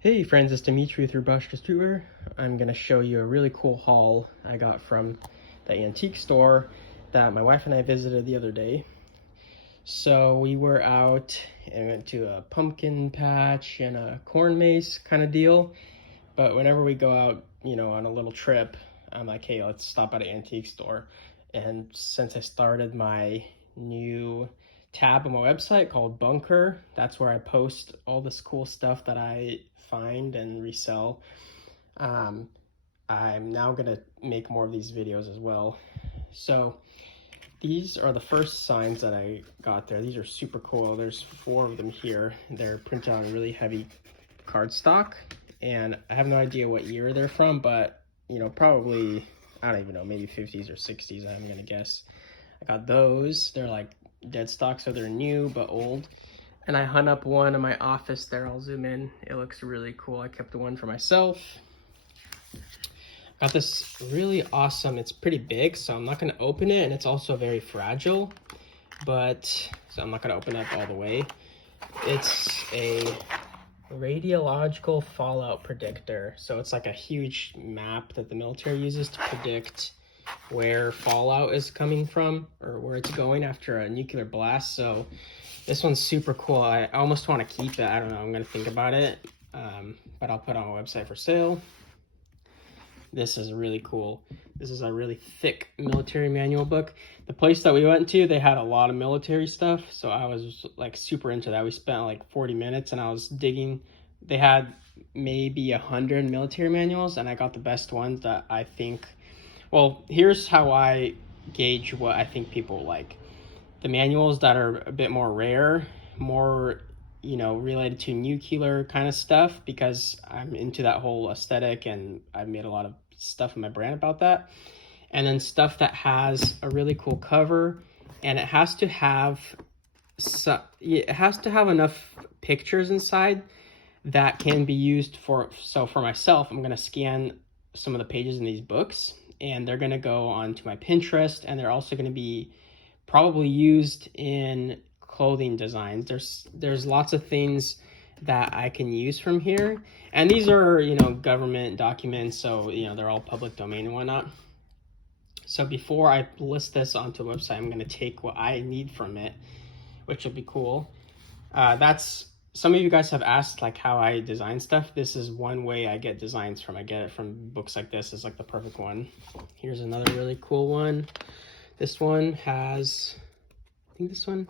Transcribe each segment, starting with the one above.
Hey friends, it's Dimitri with your Bushka Streetwear. I'm going to show you a really cool haul I got from the antique store that my wife and I visited the other day. So we were out and went to a pumpkin patch and a corn maze kind of deal. But whenever we go out, on a little trip, I'm like, hey, let's stop at an antique store. And since I started my new tab on my website called Bunker, that's where I post all this cool stuff that I find and resell. Um, I'm now gonna make more of these videos as well. So these are the first signs that I got there. These are super cool. There's 4 of them here. They're printed on really heavy cardstock, and I have no idea what year they're from, but probably, I don't even know, maybe 50s or 60s, I'm gonna guess. I got those. They're like dead stock, so they're new but old. And I hung up one in my office there. I'll zoom in. It looks really cool. I kept the one for myself. Got this really awesome, it's pretty big, so I'm not gonna open it, and it's also very fragile, so I'm not gonna open it up all the way. It's a radiological fallout predictor. So it's like a huge map that the military uses to predict where fallout is coming from or where it's going after a nuclear blast. So this one's super cool. I almost want to keep it. I don't know. I'm going to think about it. But I'll put it on my website for sale. This is really cool. This is a really thick military manual book. The place that we went to, they had a lot of military stuff, so I was like super into that. We spent like 40 minutes and I was digging. They had maybe 100 military manuals, and I got the best ones that I think, well, here's how I gauge what I think people like. The manuals that are a bit more rare, more related to nuclear kind of stuff, because I'm into that whole aesthetic and I've made a lot of stuff in my brand about that. And then stuff that has a really cool cover, and it has to have enough pictures inside that can be used for. So for myself, I'm going to scan some of the pages in these books, and they're going to go onto my Pinterest, and they're also going to be probably used in clothing designs. There's lots of things that I can use from here, and these are government documents, so they're all public domain and whatnot. So before I list this onto a website, I'm going to take what I need from it, which will be cool. That's some of you guys have asked like how I design stuff. This is one way I get designs from. I get it from books like this. It's like the perfect one. Here's another really cool one. This one has, I think this one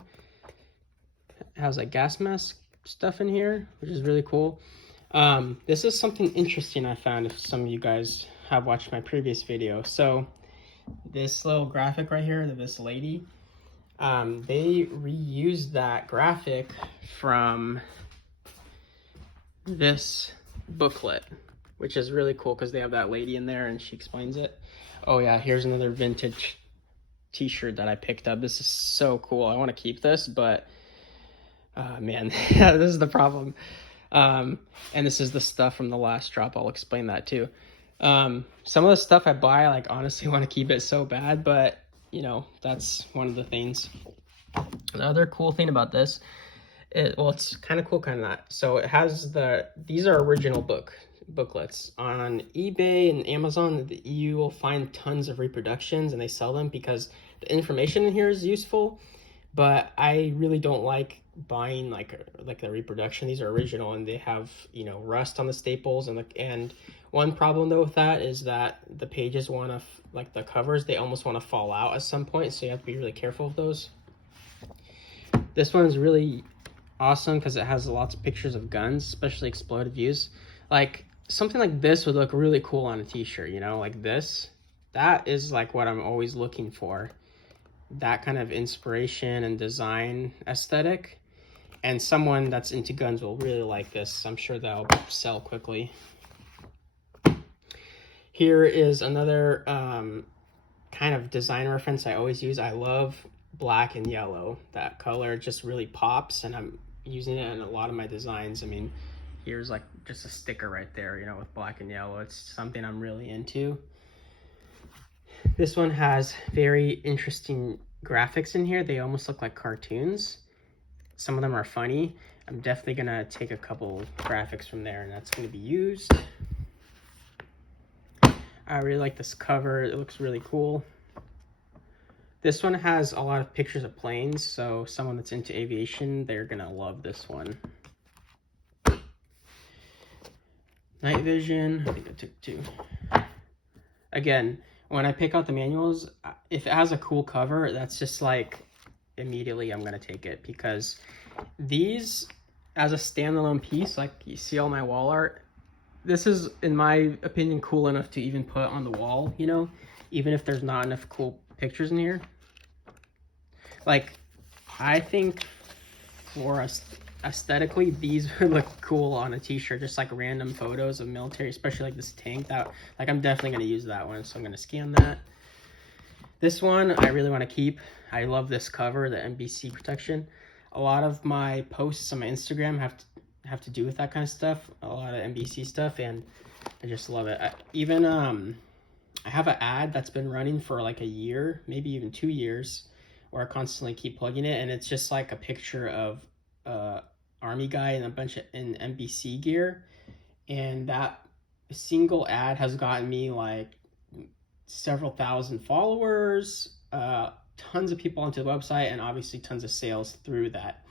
has like gas mask stuff in here, which is really cool. This is something interesting I found if some of you guys have watched my previous video. So this little graphic right here, this lady, they reused that graphic from this booklet, which is really cool because they have that lady in there and she explains it. Oh yeah, here's another vintage t-shirt that I picked up. This is so cool. I want to keep this, but man, this is the problem. And this is the stuff from the last drop. I'll explain that too. Some of the stuff I buy, I like honestly want to keep it so bad, but that's one of the things. The other cool thing about this, it's kind of cool, kind of not. So it has these are original booklets. On eBay and Amazon, you will find tons of reproductions and they sell them because the information in here is useful, but I really don't like buying like the reproduction. These are original and they have rust on the staples, and one problem though with that is that the pages want to like the covers, they almost want to fall out at some point, so you have to be really careful of those. This one is really awesome because it has lots of pictures of guns, especially exploded views. Like something like this would look really cool on a t-shirt, like this. That is like what I'm always looking for. That kind of inspiration and design aesthetic. And someone that's into guns will really like this. I'm sure that'll sell quickly. Here is another kind of design reference I always use. I love black and yellow. That color just really pops, and I'm using it in a lot of my designs. I mean, here's like just a sticker right there, with black and yellow. It's something I'm really into. This one has very interesting graphics in here. They almost look like cartoons. Some of them are funny. I'm definitely gonna take a couple graphics from there, and that's gonna be used. I really like this cover. It looks really cool. This one has a lot of pictures of planes, so someone that's into aviation, they're gonna love this one. Night vision, I think I took 2. Again, when I pick out the manuals, if it has a cool cover, that's just like, immediately I'm gonna take it, because these, as a standalone piece, like you see all my wall art, this is, in my opinion, cool enough to even put on the wall, you know, even if there's not enough cool pictures in here. Like, I think for us aesthetically, these would look cool on a t-shirt, just like random photos of military, especially like this tank. That, like, I'm definitely going to use that one, so I'm going to scan that. This one I really want to keep. I love this cover, the NBC protection. A lot of my posts on my Instagram have to do with that kind of stuff, a lot of NBC stuff, and I just love it. I have an ad that's been running for like a year, maybe even 2 years, where I constantly keep plugging it, and it's just like a picture of army guy and a bunch of in NBC gear, and that single ad has gotten me like several thousand followers, tons of people onto the website, and obviously tons of sales through that.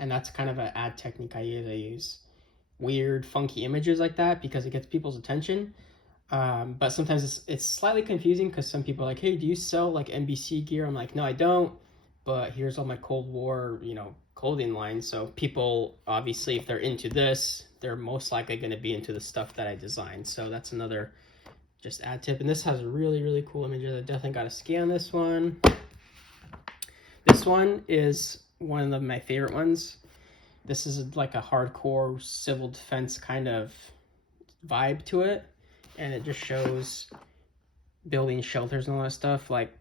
And that's kind of an ad technique I use. Weird, funky images like that because it gets people's attention. But sometimes it's slightly confusing because some people are like, hey, do you sell like NBC gear? I'm like, no, I don't. But here's all my Cold War, you know, clothing line. So people, obviously, if they're into this, they're most likely going to be into the stuff that I designed. So that's another just ad tip. And this has really, really cool images. I definitely got to scan this one. This one is one of my favorite ones. This is like a hardcore civil defense kind of vibe to it, and it just shows building shelters and all that stuff. Like,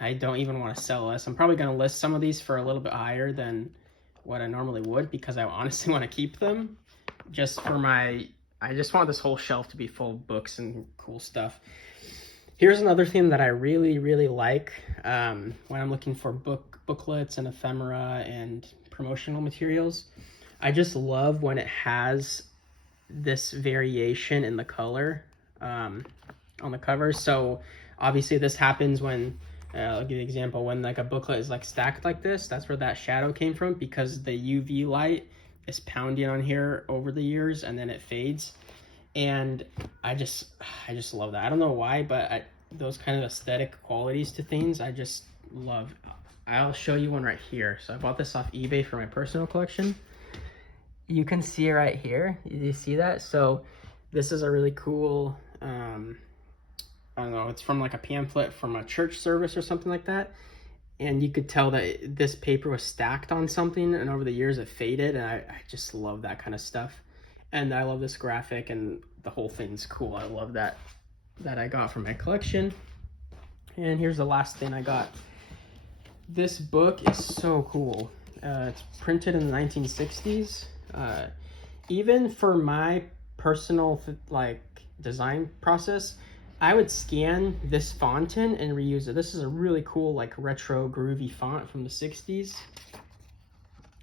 I don't even want to sell this. I'm probably going to list some of these for a little bit higher than what I normally would, because I honestly want to keep them just for my, I just want this whole shelf to be full of books and cool stuff. Here's another thing that I really, really like when I'm looking for booklets and ephemera and promotional materials. I just love when it has this variation in the color on the cover. So obviously this happens when, I'll give you an example, when like a booklet is like stacked like this, that's where that shadow came from, because the UV light is pounding on here over the years and then it fades. And I just love that. I don't know why, but those kind of aesthetic qualities to things, I just love. I'll show you one right here. So I bought this off eBay for my personal collection. You can see it right here. You see that? So this is a really cool, I don't know, it's from like a pamphlet from a church service or something like that. And you could tell that this paper was stacked on something, and over the years it faded, and I just love that kind of stuff. And I love this graphic, and the whole thing's cool. I love that I got from my collection. And here's the last thing I got. This book is so cool. It's printed in the 1960s. Even for my personal like design process, I would scan this font in and reuse it. This is a really cool like retro groovy font from the 60s.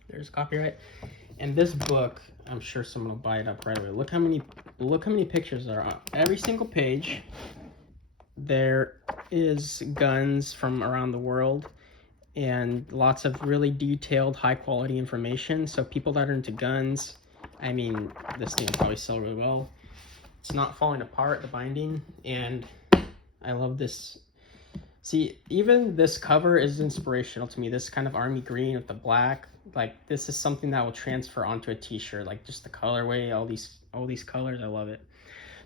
There's copyright. And this book, I'm sure someone will buy it up right away. Look how many pictures are on every single page. There is guns from around the world and lots of really detailed, high quality information. So people that are into guns, I mean, this thing will probably sell really well. It's not falling apart, the binding, and I love this. See, even this cover is inspirational to me. This kind of army green with the black, like this is something that will transfer onto a t-shirt, like just the colorway, all these colors, I love it.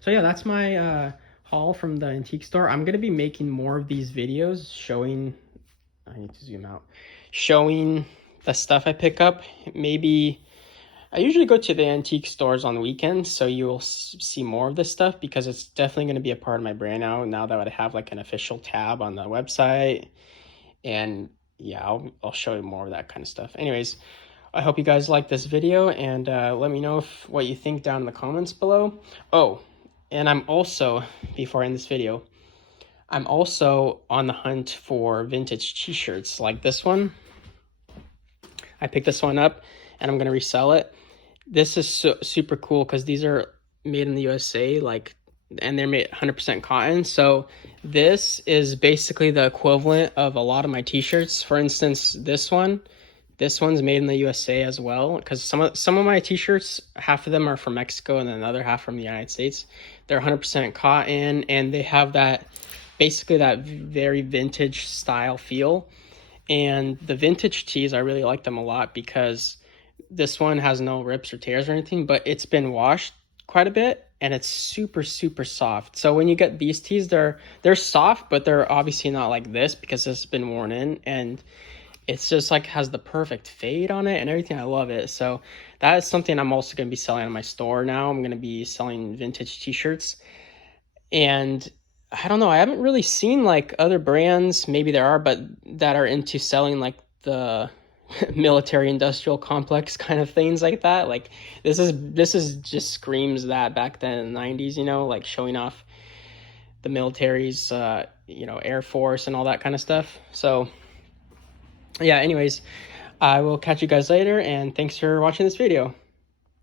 So yeah, that's my haul from the antique store. I'm gonna be making more of these videos showing, I need to zoom out, showing the stuff I pick up. Maybe I usually go to the antique stores on the weekends, so you'll see more of this stuff, because it's definitely going to be a part of my brand now that I have like an official tab on the website. And yeah, I'll show you more of that kind of stuff. Anyways, I hope you guys like this video, and let me know what you think down in the comments below. Oh, and I'm also, before I end this video, I'm also on the hunt for vintage t-shirts like this one. I picked this one up. and I'm gonna resell it. This is super cool because these are made in the USA, like, and they're made 100% cotton. So this is basically the equivalent of a lot of my t-shirts. For instance, this one's made in the USA as well, because some of my t-shirts, half of them are from Mexico and then the other half from the United States. They're 100% cotton, and they have that, basically that very vintage style feel. And the vintage tees, I really like them a lot because this one has no rips or tears or anything, but it's been washed quite a bit and it's super super soft. So when you get these tees, they're soft, but they're obviously not like this because it's been worn in, and it's just like has the perfect fade on it and everything. I love it. So that is something I'm also going to be selling in my store now. I'm going to be selling vintage t-shirts. And I don't know, I haven't really seen like other brands, maybe there are, but that are into selling like the military industrial complex kind of things like that. Like this is just screams that back then in the 90s, like showing off the military's Air Force and all that kind of stuff. So yeah, anyways, I will catch you guys later, and thanks for watching this video.